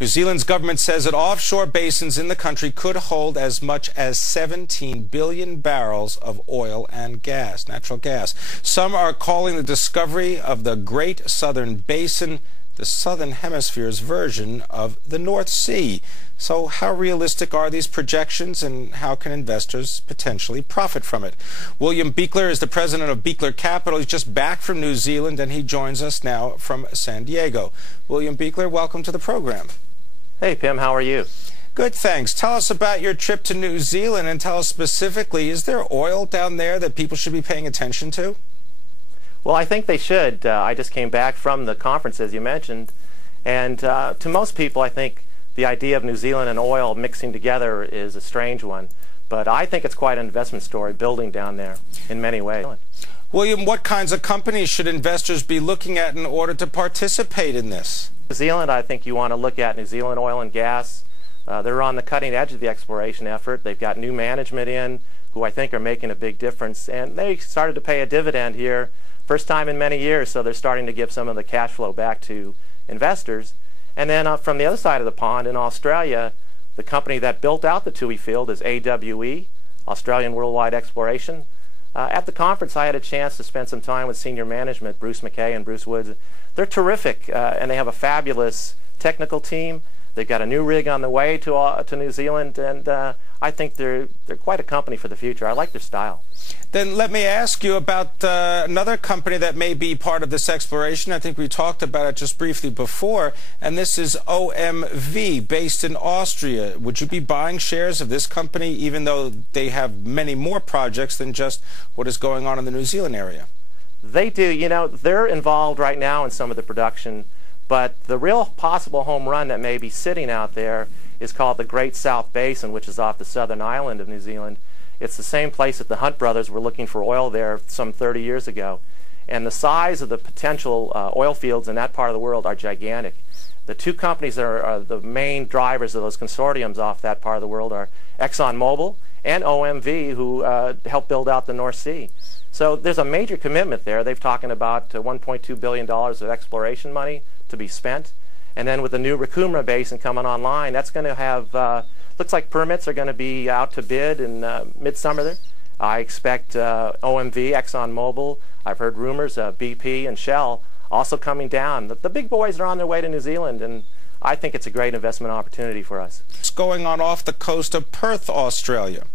New Zealand's government says that offshore basins in the country could hold as much as 17 billion barrels of oil and gas, natural gas. Some are calling the discovery of the Great Southern Basin the Southern Hemisphere's version of the North Sea. So how realistic are these projections, and how can investors potentially profit from it? William Buechler is the president of Buechler Capital. He's just back from New Zealand, and he joins us now from San Diego. William Buechler, welcome to the program. Hey, Pimm, how are you? Good, thanks. Tell us about your trip to New Zealand, and tell us specifically, is there oil down there that people should be paying attention to? Well, I think they should. I just came back from the conference, as you mentioned, and to most people, I think the idea of New Zealand and oil mixing together is a strange one. But I think it's quite an investment story building down there in many ways. William, what kinds of companies should investors be looking at in order to participate in this? New Zealand, I think you want to look at New Zealand Oil and Gas. They're on the cutting edge of the exploration effort. They've got new management in who I think are making a big difference. And they started to pay a dividend here, first time in many years, so they're starting to give some of the cash flow back to investors. And then from the other side of the pond in Australia, the company that built out the Tui field is AWE, Australian Worldwide Exploration. At the conference, I had a chance to spend some time with senior management, Bruce McKay and Bruce Woods. They're terrific, and they have a fabulous technical team. They've got a new rig on the way to New Zealand, and I think they're quite a company for the future. I like their style. Then let me ask you about another company that may be part of this exploration. I think we talked about it just briefly before, and this is OMV, based in Austria. Would you be buying shares of this company, even though they have many more projects than just what is going on in the New Zealand area? They do. You know, they're involved right now in some of the production, but the real possible home run that may be sitting out there is called the Great South Basin, which is off the southern island of New Zealand. It's the same place that the Hunt brothers were looking for oil there some 30 years ago. And the size of the potential oil fields in that part of the world are gigantic. The two companies that are the main drivers of those consortiums off that part of the world are ExxonMobil and OMV, who helped build out the North Sea. So there's a major commitment there. They've talking about $1.2 billion of exploration money to be spent. And then with the new Ricumra Basin coming online, that's going to have looks like permits are going to be out to bid in midsummer there. I expect OMV, ExxonMobil, I've heard rumors of BP and Shell also coming down. The big boys are on their way to New Zealand, and I think it's a great investment opportunity for us. What's going on off the coast of Perth, Australia?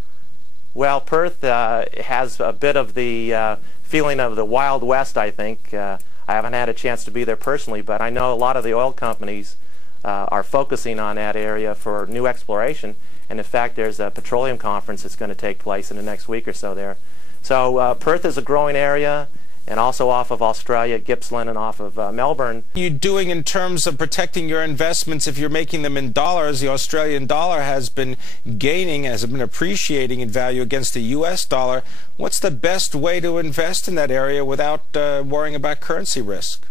Well, Perth has a bit of the feeling of the Wild West, I think. I haven't had a chance to be there personally, but I know a lot of the oil companies are focusing on that area for new exploration. And in fact, there's a petroleum conference that's going to take place in the next week or so there. So Perth is a growing area, and also off of Australia, Gippsland, and off of Melbourne. What are you doing in terms of protecting your investments if you're making them in dollars? The Australian dollar has been gaining, has been appreciating in value against the U.S. dollar. What's the best way to invest in that area without worrying about currency risk?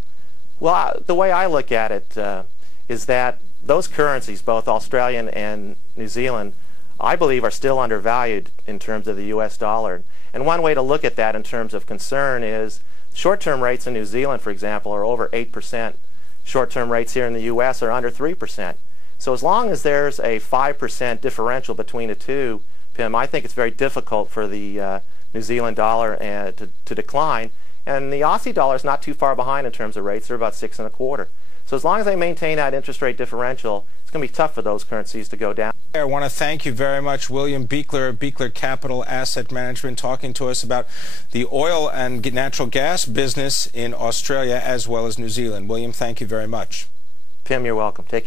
Well, the way I look at it is that those currencies, both Australian and New Zealand, I believe are still undervalued in terms of the U.S. dollar. And one way to look at that in terms of concern is short-term rates in New Zealand, for example, are over 8%. Short-term rates here in the U.S. are under 3%. So as long as there's a 5% differential between the two, Pimm, I think it's very difficult for the New Zealand dollar to decline. And the Aussie dollar is not too far behind in terms of rates. They're about 6.25. So as long as they maintain that interest rate differential, it's going to be tough for those currencies to go down. I want to thank you very much, William Buechler of Buechler Capital Asset Management, talking to us about the oil and natural gas business in Australia as well as New Zealand. William, thank you very much. Pimm, you're welcome. Take care.